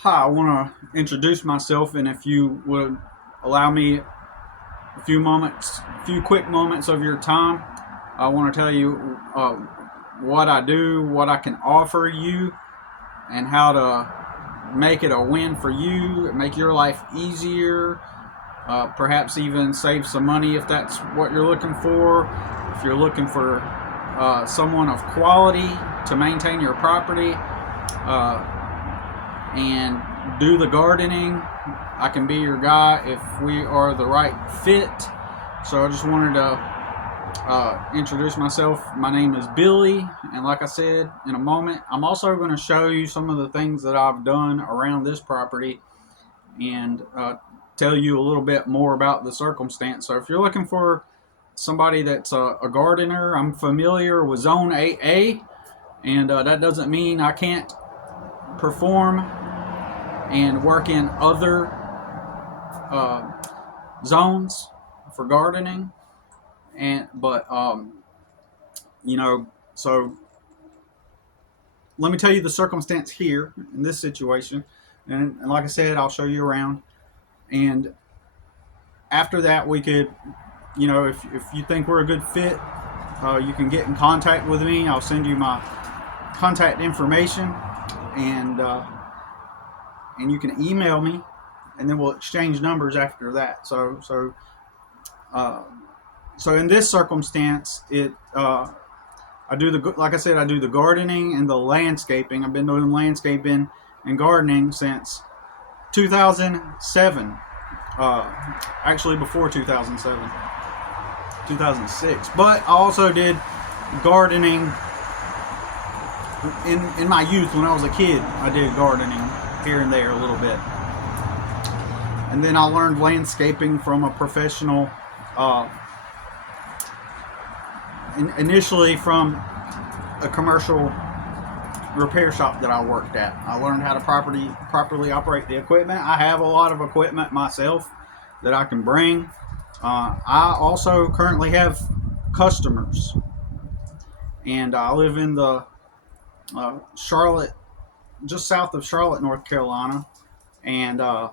Hi, I want to introduce myself, and if you would allow me a few quick moments of your time, I want to tell you what I do, what I can offer you, and how to make it a win for you, make your life easier, perhaps even save some money if that's what you're looking for. If you're looking for someone of quality to maintain your property, and do the gardening, I can be your guy if we are the right fit. So I just wanted to introduce myself. My name is Billy, and like I said, in a moment, I'm also going to show you some of the things that I've done around this property and tell you a little bit more about the circumstance. So if you're looking for somebody that's a gardener, I'm familiar with Zone 8A, and that doesn't mean I can't perform and work in other uh, zones for gardening. And but you know, so let me tell you the circumstance here in this situation, and like I said, I'll show you around. And after that, we could, if you think we're a good fit, you can get in contact with me. I'll send you my contact information, and and you can email me, and then we'll exchange numbers after that. Uh, so in this circumstance, I do the like I said, I do the gardening and the landscaping. I've been doing landscaping and gardening since 2007. Actually, before 2007, 2006. But I also did gardening in my youth when I was a kid. I did gardening here and there a little bit, and then I learned landscaping from a professional. Initially from a commercial repair shop that I worked at. I learned how to properly operate the equipment. I have a lot of equipment myself that I can bring. I also currently have customers, and I live in the Charlotte, just south of Charlotte, North Carolina, and I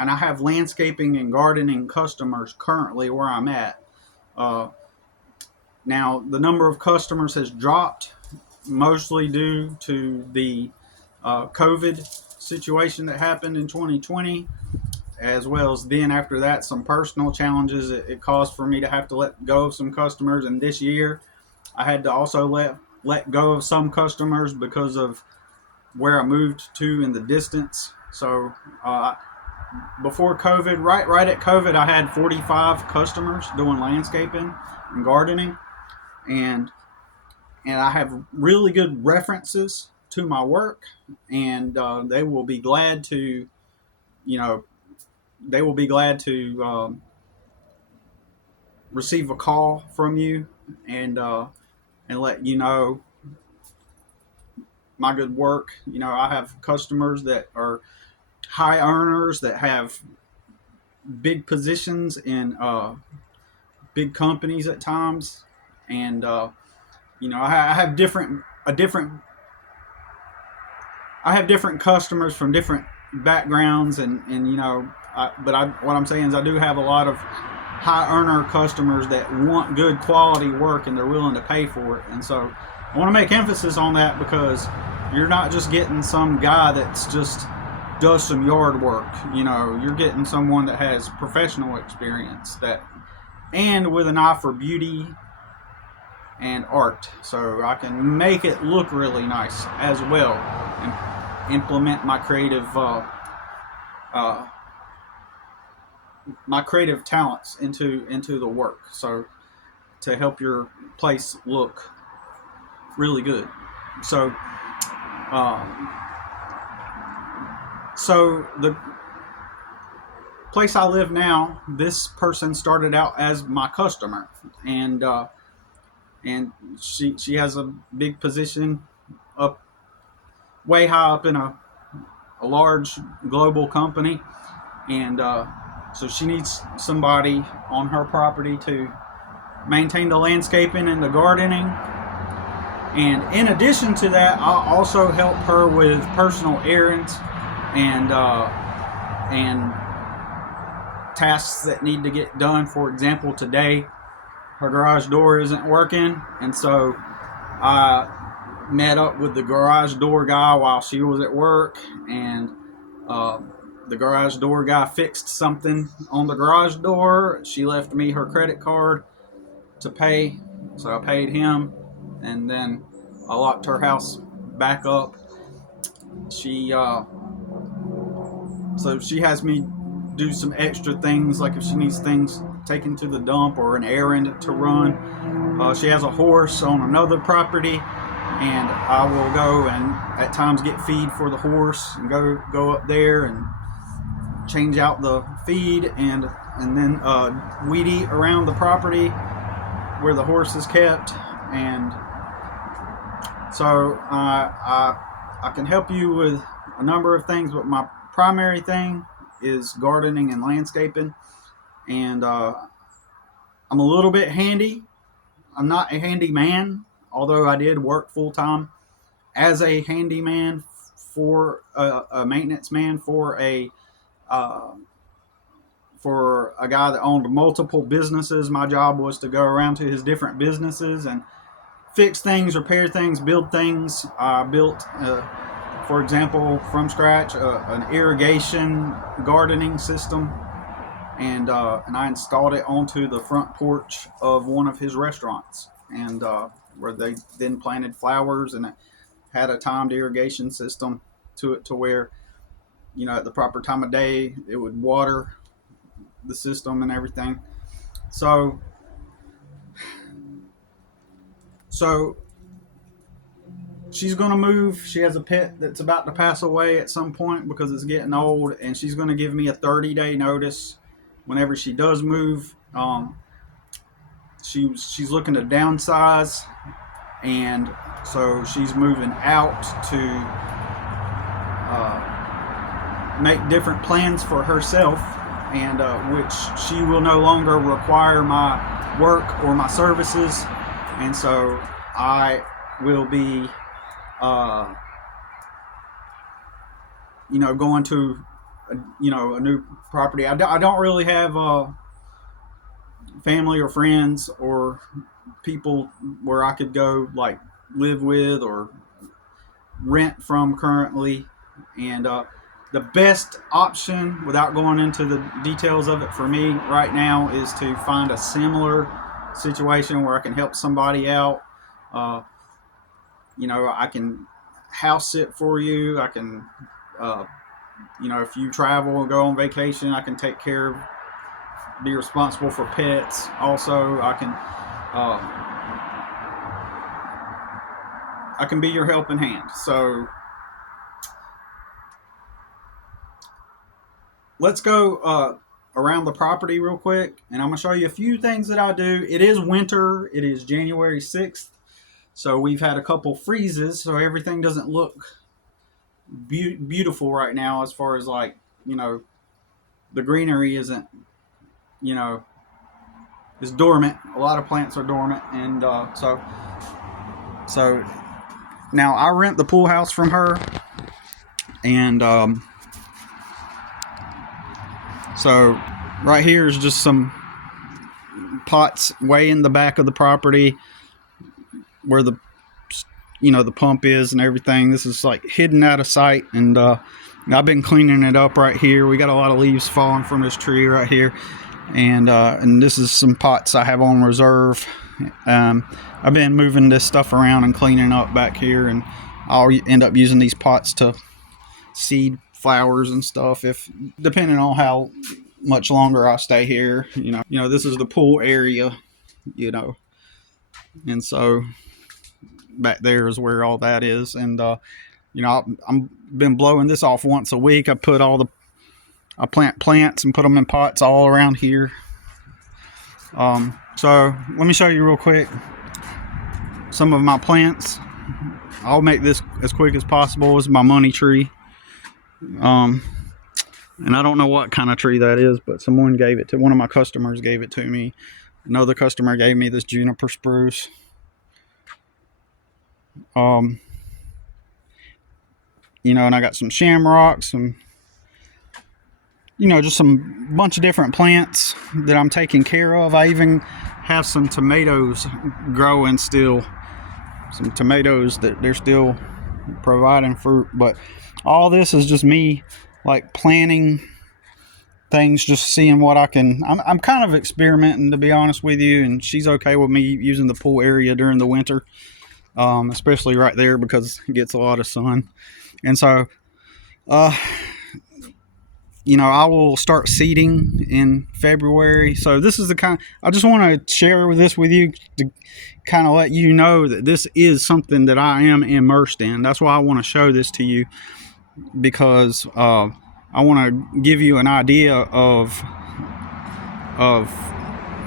have landscaping and gardening customers currently where I'm at. Uh, Now, the number of customers has dropped mostly due to the COVID situation that happened in 2020, as well as then after that, some personal challenges it caused for me to have to let go of some customers. And this year, I had to also let go of some customers because of where I moved to in the distance. So before COVID, right at COVID, I had 45 customers doing landscaping and gardening, and I have really good references to my work, and they will be glad to, you know, they will be glad to receive a call from you and let you know my good work. I have customers that are high earners that have big positions in big companies at times, and I have I have different customers from different backgrounds, and what I'm saying is I do have a lot of high earner customers that want good quality work and they're willing to pay for it. And so I want to make emphasis on that, because you're not just getting some guy that's just does some yard work. You're getting someone that has professional experience, that and with an eye for beauty and art, so I can make it look really nice as well, and implement uh, my creative talents into the work, so to help your place look really good. So, um, the place I live now, this person started out as my customer, and she has a big position up way high up in a large global company, and so she needs somebody on her property to maintain the landscaping and the gardening. And in addition to that, I also help her with personal errands and tasks that need to get done. For example, today her garage door isn't working, and so I met up with the garage door guy while she was at work, and the garage door guy fixed something on the garage door. She left me her credit card to pay, so I paid him, and then I locked her house back up. So she has me do some extra things, like if she needs things taken to the dump or an errand to run. She has a horse on another property, and I will go and at times get feed for the horse and go up there and change out the feed, and then weed eat around the property where the horse is kept. And so I can help you with a number of things, but my primary thing is gardening and landscaping. And I'm a little bit handy. I'm not a handyman, although I did work full time as a handyman for a maintenance man for a guy that owned multiple businesses. My job was to go around to his different businesses and fix things, repair things, build things. I built, for example, from scratch, an irrigation gardening system, and I installed it onto the front porch of one of his restaurants, and where they then planted flowers, and it had a timed irrigation system to it to where, at the proper time of day, it would water the system and everything. So she's going to move. She has a pet that's about to pass away at some point because it's getting old, and she's going to give me a 30-day notice whenever she does move. She's looking to downsize, and so she's moving out to make different plans for herself, and which she will no longer require my work or my services, and so I will be going to a new property. I don't really have family or friends or people where I could go like live with or rent from currently, and the best option, without going into the details of it for me right now, is to find a similar situation where I can help somebody out. I can house sit for you. I can, if you travel and go on vacation, I can take care of, be responsible for pets. Also, I can be your helping hand. So let's go around the property real quick, and I'm going to show you a few things that I do. It is winter. It is January 6th. So we've had a couple freezes, so everything doesn't look beautiful right now, as far as the greenery isn't, is dormant. A lot of plants are dormant, and so now I rent the pool house from her, and so right here is just some pots way in the back of the property where the pump is and everything. This is like hidden out of sight, and I've been cleaning it up right here. We got a lot of leaves falling from this tree right here, and this is some pots I have on reserve. I've been moving this stuff around and cleaning up back here, and I'll end up using these pots to seed flowers and stuff, if depending on how much longer I stay here. This is the pool area, and so back there is where all that is, and I'm been blowing this off once a week. I plant plants and put them in pots all around here. So let me show you real quick some of my plants. I'll make this as quick as possible. This is my money tree, and I don't know what kind of tree that is, but one of my customers gave it to me. Another customer gave me this juniper spruce. And I got some shamrocks, some just some bunch of different plants that I'm taking care of. I even have some tomatoes growing still. Some tomatoes that they're still providing fruit. But all this is just me like planning things, just seeing what I can. I'm kind of experimenting, to be honest with you, and she's okay with me using the pool area during the winter, especially right there because it gets a lot of sun. And so I will start seeding in February. So this is the kind I just want to share this with you to kind of let you know that this is something that I am immersed in. That's why I want to show this to you, because I want to give you an idea of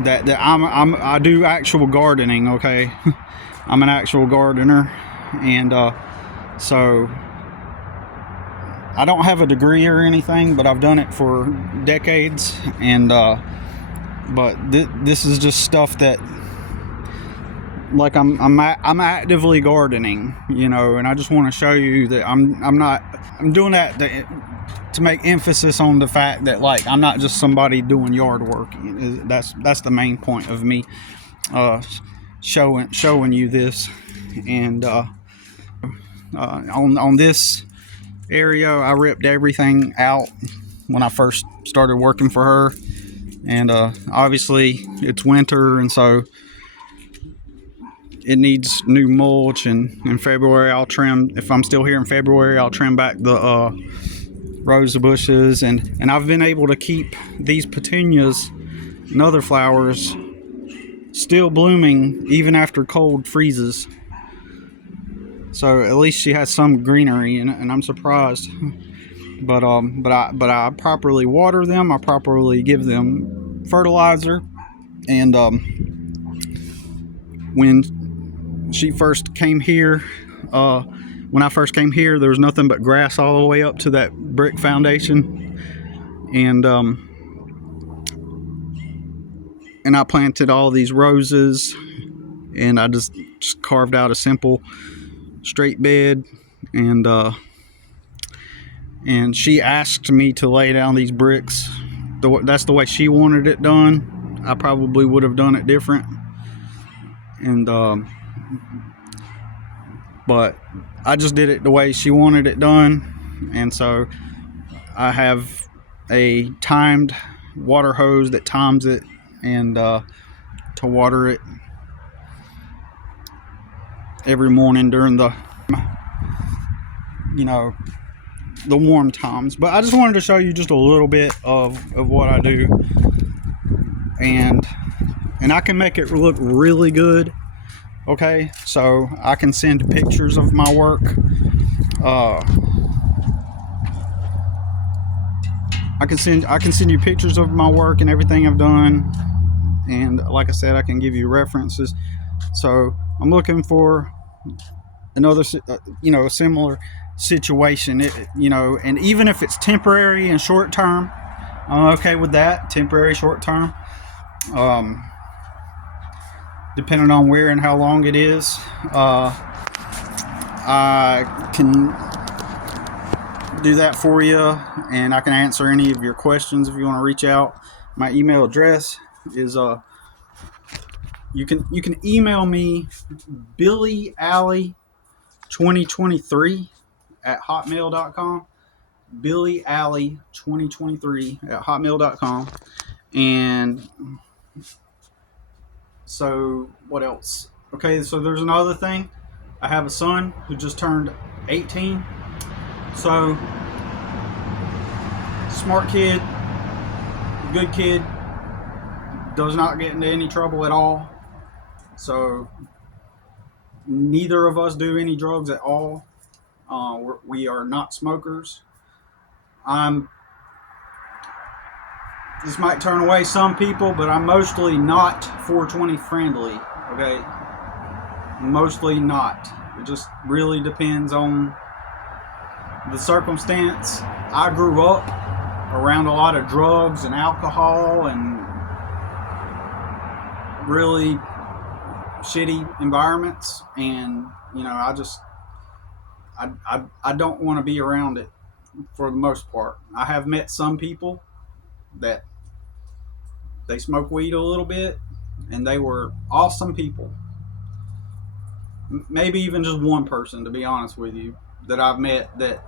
that I do actual gardening. Okay, I'm an actual gardener, and so I don't have a degree or anything, but I've done it for decades. And but this is just stuff that, like, I'm actively gardening, and I just want to show you that I'm doing that to make emphasis on the fact that, like, I'm not just somebody doing yard work. That's the main point of me showing you this. And on this area, I ripped everything out when I first started working for her, and obviously it's winter, and so it needs new mulch. And in February I'll trim, if I'm still here in February, I'll trim back the rose bushes, and I've been able to keep these petunias and other flowers still blooming even after cold freezes. So at least she has some greenery, and I'm surprised. But I properly water them. I properly give them fertilizer. And when she first came here, when I first came here, there was nothing but grass all the way up to that brick foundation. And I planted all these roses, and I just carved out a simple straight bed. And she asked me to lay down these bricks. That's the way she wanted it done. I probably would have done it different. And but I just did it the way she wanted it done. And so I have a timed water hose that times it, and to water it every morning during the the warm times. But I just wanted to show you just a little bit of what I do, and I can make it look really good. Okay, so I can send pictures of my work. I can send you pictures of my work and everything I've done, and like I said, I can give you references. So I'm looking for another, a similar situation, and even if it's temporary and short term, I'm okay with that. Temporary, short term, depending on where and how long it is. I can do that for you, and I can answer any of your questions if you want to reach out. My email address is you can email me BillyAlley2023 at hotmail.com. BillyAlley2023 at hotmail.com. And so what else? Okay, so there's another thing. I have a son who just turned 18. So smart kid, good kid, does not get into any trouble at all. So neither of us do any drugs at all. We are not smokers. This might turn away some people, but I'm mostly not 420 friendly. Okay, mostly not. It just really depends on the circumstance. I grew up around a lot of drugs and alcohol and really shitty environments, and I don't want to be around it for the most part. I have met some people that they smoke weed a little bit, and they were awesome people. Maybe even just one person, to be honest with you, that I've met that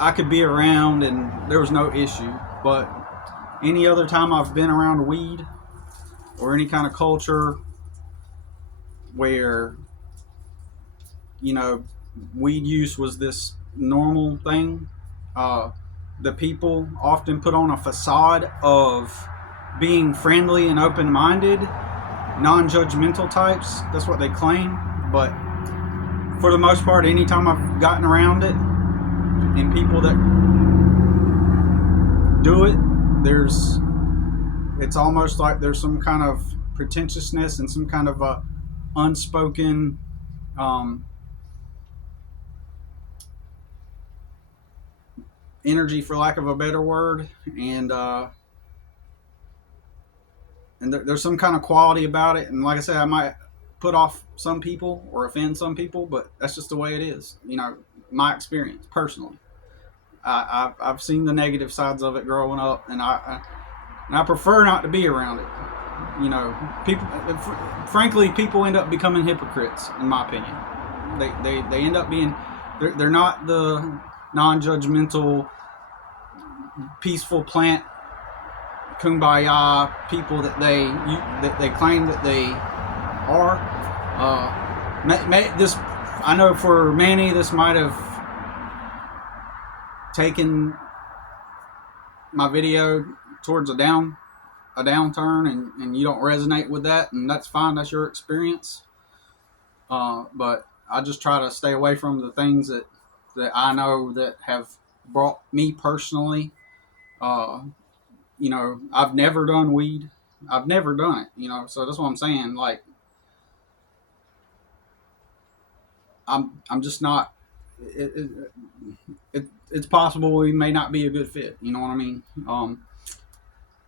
I could be around and there was no issue. But any other time I've been around weed or any kind of culture where, you know, weed use was this normal thing, uh, the people often put on a facade of being friendly and open-minded, non-judgmental types. That's what they claim. But for the most part, anytime I've gotten around it and people that do it, it's almost like there's some kind of pretentiousness and some kind of unspoken energy, for lack of a better word, and there's some kind of quality about it. And like I said, I might put off some people or offend some people, but that's just the way it is. You know, my experience personally. I've seen the negative sides of it growing up, and I prefer not to be around it. You know, people. Frankly, people end up becoming hypocrites, in my opinion. They end up being. They're not the non-judgmental, peaceful plant kumbaya people that they claim that they are. This, I know for many, this might have taken my video towards a downturn, and you don't resonate with that, and that's fine. That's your experience. But I just try to stay away from the things that I know that have brought me personally. You know, I've never done weed. I've never done it. You know, so that's what I'm saying. Like, I'm just not. It's possible we may not be a good fit. You know what I mean?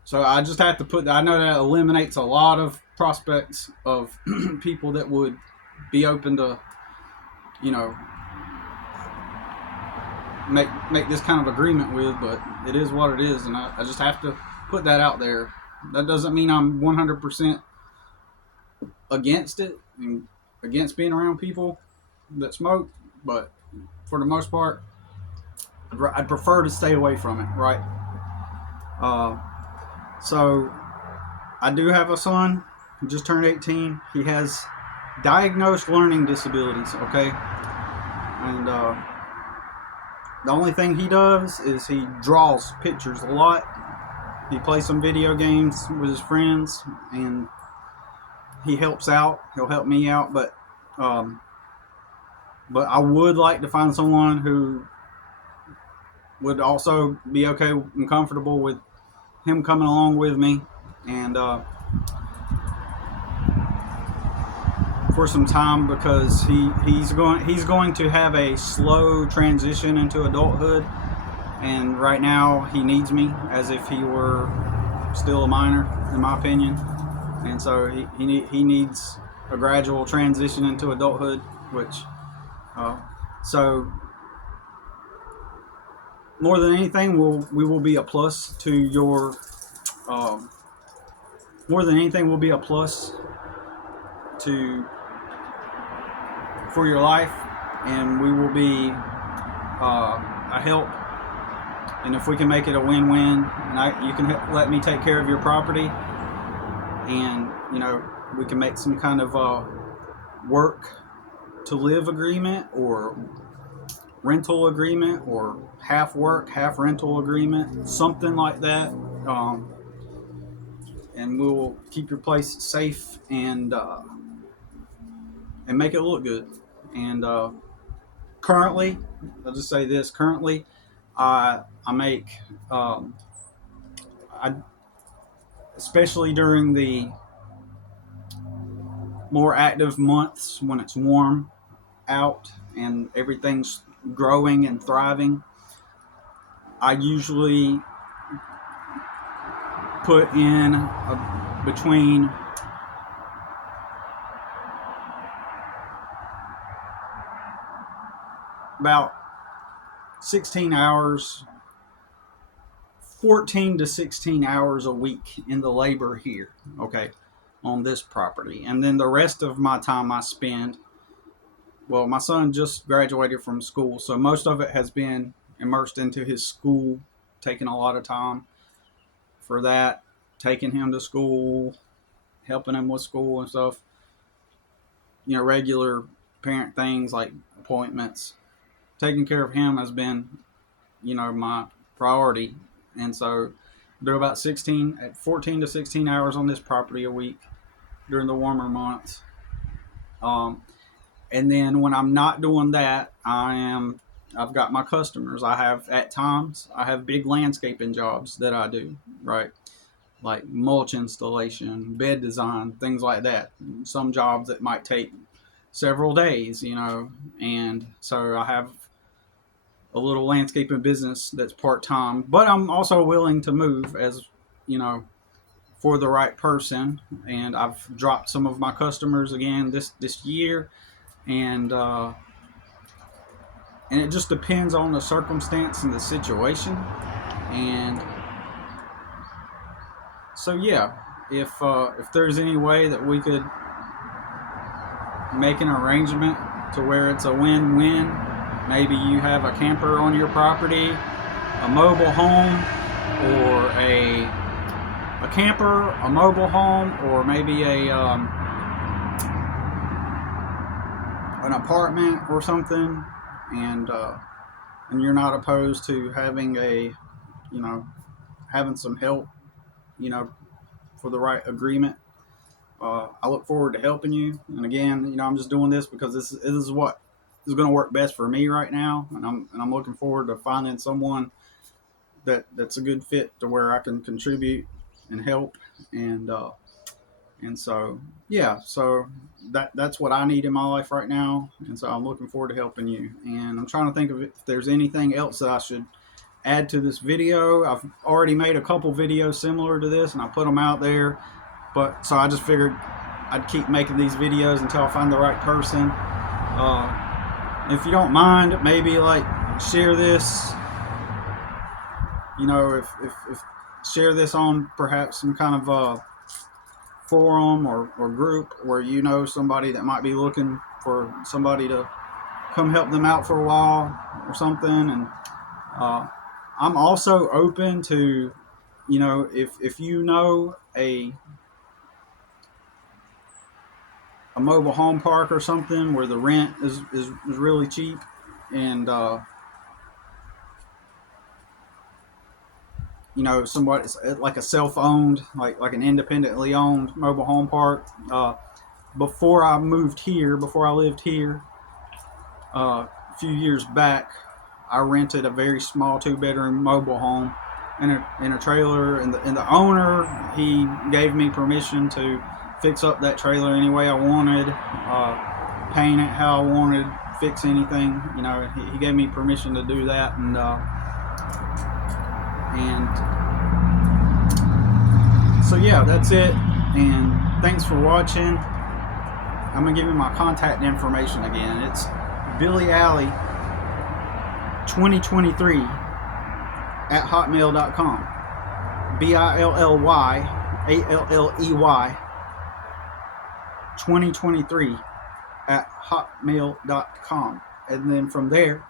So I just have to put. I know that eliminates a lot of prospects of people that would be open to, you know, make this kind of agreement with. But it is what it is, and I just have to put that out there. That doesn't mean I'm 100% against it and against being around people that smoke, but for the most part, I'd prefer to stay away from it, right? So I do have a son who just turned 18. He has diagnosed learning disabilities, okay? And the only thing he does is he draws pictures a lot. He plays some video games with his friends, and he helps out. He'll help me out, but I would like to find someone who would also be okay and comfortable with him coming along with me, and for some time, because he's going to have a slow transition into adulthood, and right now he needs me as if he were still a minor, in my opinion, and so he needs a gradual transition into adulthood, which so more than anything, we will be a plus to your. More than anything, will be a plus for your life, and we will be a help. And if we can make it a win-win, and you can let me take care of your property, and you know, we can make some kind of work to live agreement or rental agreement or half work, half rental agreement, something like that. And we'll keep your place safe and make it look good. And currently, I'll just say this: currently, I make I especially during the more active months when it's warm out and everything's growing and thriving, I usually put in between about 16 hours, 14 to 16 hours a week in the labor here, okay, on this property. And then the rest of my time I spend, well, my son just graduated from school, so most of it has been immersed into his school, taking a lot of time for that, taking him to school, helping him with school and stuff, regular parent things like appointments. Taking care of him has been, my priority. And so I do about 14 to 16 hours on this property a week during the warmer months. And then when I'm not doing that, I've got my customers. At times I have big landscaping jobs that I do, right? Like mulch installation, bed design, things like that. Some jobs that might take several days, and so I have a little landscaping business that's part-time, but I'm also willing to move as, for the right person. And I've dropped some of my customers again this year, and it just depends on the circumstance and the situation. And so yeah, if there's any way that we could make an arrangement to where it's a win-win, maybe you have a camper on your property, a mobile home, or a camper, a mobile home, or maybe an apartment or something, and you're not opposed to having having some help, for the right agreement. I look forward to helping you. And again, I'm just doing this because this is what is going to work best for me right now, and I'm looking forward to finding someone that's a good fit to where I can contribute and help. And so yeah, so that's what I need in my life right now, and so I'm looking forward to helping you. And I'm trying to think of if there's anything else that I should add to this video. I've already made a couple videos similar to this, and I put them out there, but so I just figured I'd keep making these videos until I find the right person. If you don't mind, maybe like share this, if share this on perhaps some kind of forum or group where somebody that might be looking for somebody to come help them out for a while or something. And I'm also open to, if a mobile home park or something where the rent is really cheap, and somebody like a self-owned, like an independently owned mobile home park. Before I lived here, a few years back, I rented a very small 2-bedroom mobile home in a trailer, and the owner, he gave me permission to fix up that trailer any way I wanted, paint it how I wanted, fix anything. He gave me permission to do that, and so yeah, that's it. And thanks for watching. I'm gonna give you my contact information again. It's Billy Alley 2023 at hotmail.com. BILLYALLEY 2023 at hotmail.com. And then from there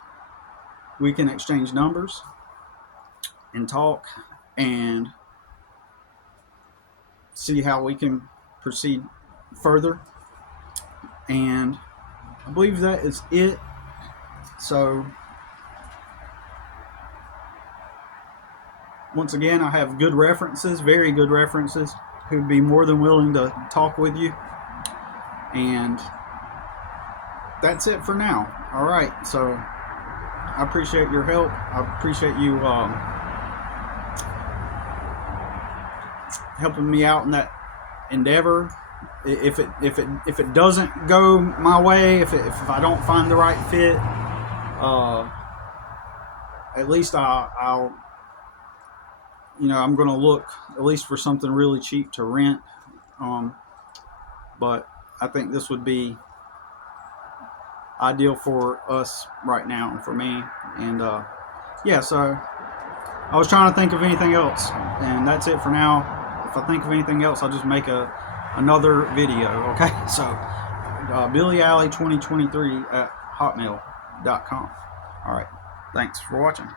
we can exchange numbers and talk and see how we can proceed further. And I believe that is it. So once again, I have good references, very good references, who'd be more than willing to talk with you. And that's it for now. All right, so I appreciate your help. I appreciate you helping me out in that endeavor. If it doesn't go my way, if I don't find the right fit, at least I'll I'm gonna look at least for something really cheap to rent. But I think this would be ideal for us right now and for me. And yeah, so I was trying to think of anything else, and that's it for now. If I think of anything else, I'll just make another video. Okay, so BillyAlley2023 at hotmail.com. All right, thanks for watching.